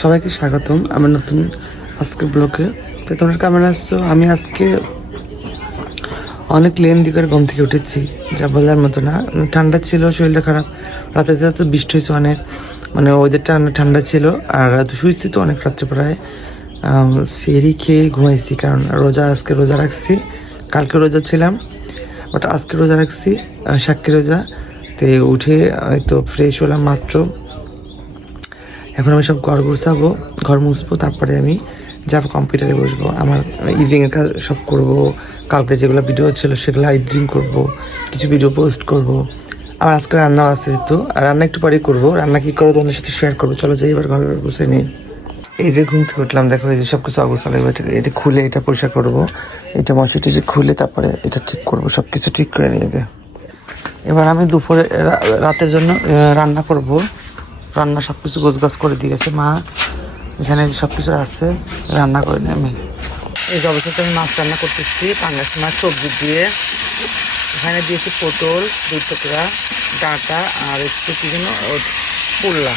সবাইকে স্বাগতম আমার নতুন আজকের ব্লগে। তো তোমরা কেমন আসছো? আমি আজকে অনেক লেন্দি করে ঘুম থেকে উঠেছি, যা বলার মতো না। ঠান্ডা ছিল, শরীরটা খারাপ। রাতে তো বৃষ্টি হয়েছে অনেক, মানে ওয়েদারটা অনেক ঠান্ডা ছিল। আর শুয়েছি তো অনেক রাত্রে, প্রায় সেরি খেয়ে ঘুমাইছি, কারণ আজকে রোজা রাখছি। কালকে রোজা ছিলাম, বাট আজকে রোজা রাখছি, সাক্ষী রোজা। তো উঠে হয়তো ফ্রেশ হলাম মাত্র। এখন আমি সব ঘর গুছাবো, ঘর মুছবো, তারপরে আমি যাবো কম্পিউটারে বসবো। আমার এডিটিংয়ের কাজ সব করবো। কালকে যেগুলো ভিডিও ছিল সেগুলো এডিটিং করবো, কিছু ভিডিও পোস্ট করবো। আর আজকে রান্না আছে, তো রান্না একটু পরেই করবো। রান্না কী করবো তোমাদের সাথে শেয়ার করবো। চলো যাই এবার ঘর গুছিয়ে নিই। এই যে ঘুম থেকে উঠলাম, দেখো এই যে সব কিছু অগোছালো। এটা খুলে এটা পরিষ্কার করবো, এটা মশি টসি খুলে তারপরে এটা ঠিক করবো, সব কিছু ঠিক করে নিয়ে। এবার আমি দুপুরে রাতের জন্য রান্না করব। রান্না সব কিছু গোছগাছ করে দিয়েছে মা, এখানে সব কিছু আছে, রান্না করে নিই আমি। এই যে অবস্থাতে আমি মাছ রান্না করতেছি, পাঙ্গাস মাছ সবজি দিয়ে। এখানে দিয়েছি পটল 2 টুকরা, ডাঁটা আর একটু কি যেন পোল্লা।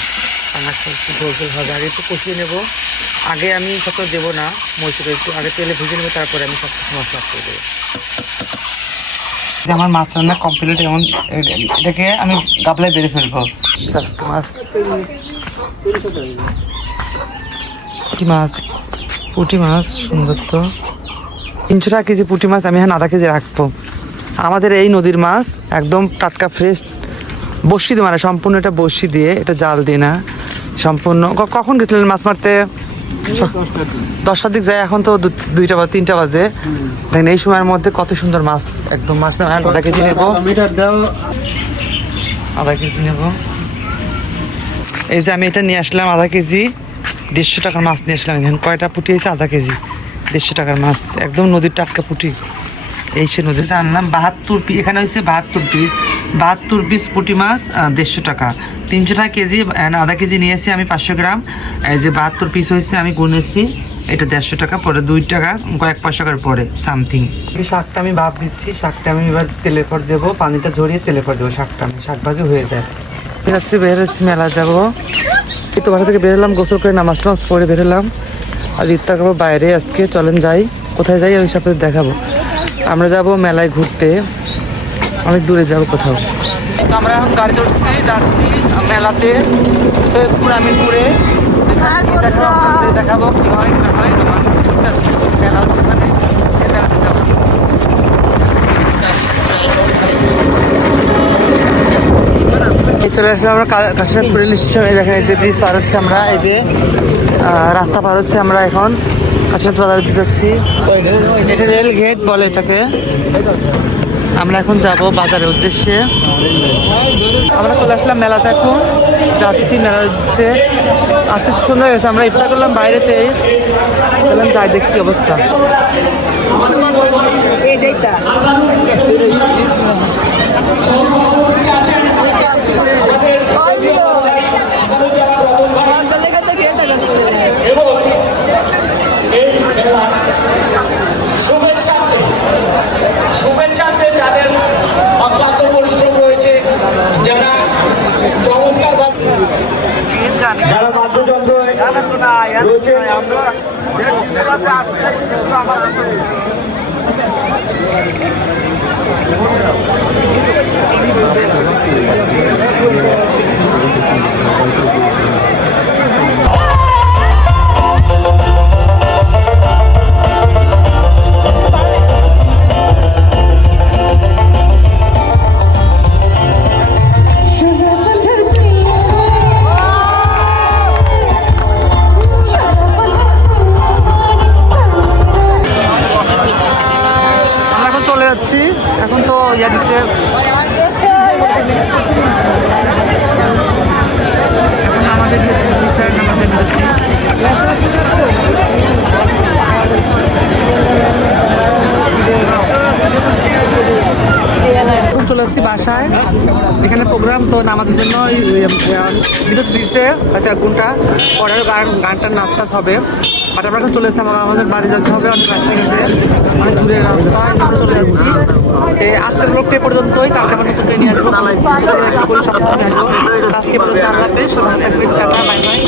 পাঙ্গাস একটু ঝোল ঝোল হবে। আগে একটু কষিয়ে নেবো। আগে আমি সব দেবো না, মরিচটা একটু আগে তেলে ভেজে নেবো, তারপরে আমি সব কিছু মশলা করে দেবো। আমার মাছ রান্না কমপ্লিট। এমন এটাকে আমি গাবলায় বেড়ে ফেলবো। মাছ, পুঁটি মাছ সুন্দর তো। 300 টাকা কেজি পুঁটি মাছ আমি এখন 0.5 কেজি রাখবো। আমাদের এই নদীর মাছ একদম টাটকা ফ্রেশ, বড়শি দিয়ে, মানে সম্পূর্ণ এটা বড়শি দিয়ে, এটা জাল দিয়ে না, সম্পূর্ণ। কখন গেছিলেন মাছ মারতে? 10টার দিক যায়, এখন তো 2টা বা 3টা বাজে। দেখেন এই সময়ের মধ্যে কত সুন্দর মাছ, একদম মাছ। 0.5 কেজি নেবো, 0.5 কেজি নেবো। এই যে আমি এটা নিয়ে আসলাম 0.5 কেজি, 150 টাকার মাছ নিয়ে আসলাম। এখানে কয়টা পুঁটি হয়েছে? 0.5 কেজি, 150 টাকার মাছ, একদম নদীর টাটকা পুঁটি। এই সে নদীতে আনলাম 72 পিস। এখানে হয়েছে 72 পিস পুঁটি মাছ, 150 টাকা। 300 টাকা কেজি, 0.5 কেজি নিয়েছি আমি 500 গ্রাম। এই যে 72 পিস হয়েছে, আমি গুনেছি। এটা 150 টাকা, পরে 2 টাকা কয়েক পয়সা করে পরে সামথিং। এই শাকটা আমি ভাপ দিচ্ছি, শাকটা আমি এবার তেলের পর দেবো, পানিটা ঝরিয়ে তেলের পর দেবো। শাকটা আমি শাক ভাজি হয়ে যায়। যাচ্ছি, বের হচ্ছি, মেলা যাবো। এই তো বাসা থেকে বেরোলাম, গোসল করে নামাজ টামাজ পরে বেরোলাম। আর ইফতার করবো বাইরে আজকে। চলেন যাই, কোথায় যাই ওই সাথে দেখাবো। আমরা যাব মেলায় ঘুরতে, অনেক দূরে যাব কোথাও। আমরা এখন গাড়ি ধরছি, যাচ্ছি মেলাতে, সৈয়দপুর আমিরপুরে। দেখাবো কি হয় না হয়। ঘুরতে যাচ্ছি, মেলা হচ্ছে মানে সে মেলাতে যাবো। চলে আসলাম আমরা কাশীনাথপুর রেল স্টেশনে। দেখেন এই যে ব্রিজ পার হচ্ছে আমরা, এই যে রাস্তা পার হচ্ছে আমরা এখন কাশীনাথপুর বাজারে দিতে যাচ্ছি। এটা রেল গেট বলে এটাকে। আমরা এখন যাব বাজারের উদ্দেশ্যে। আমরা চলে আসলাম মেলাতে, এখন যাচ্ছি মেলার উদ্দেশ্যে। আসতে সুন্দর হয়েছে। আমরা ইফতার করলাম বাইরেতেই, বললাম যাই দেখছি অবস্থা। শুভেচ্ছাতে যাদের অক্লান্ত পরিশ্রম রয়েছে, যারা চমৎকার, যারা বাদ্যযন্ত্র রয়েছে, এখন তো ইয়া দিচ্ছে, এখন আমাদের এখন চলে আসছি বাসায়। এখানে প্রোগ্রাম তো নামাজের জন্য বিদ্যুৎ দিচ্ছে হয়তো 1 ঘন্টা পরে গানটার নাচ টাচ হবে। বাট আমরা এখন চলে এসেছি, আমাদের বাড়ি যেতে হবে, অনেক রাস্তা গেছে, অনেক দূরের রাস্তা, এখানে চলে যাচ্ছি। আজকের ব্লগটা পর্যন্তই, তারপরে আমরা নতুন নিয়ে আসবো, সব কিছু নিয়ে আসবো। আজকে পর্যন্ত আল্লাহ হাফেজ, সবাই থাকবেন, টাটা, বাই বাই।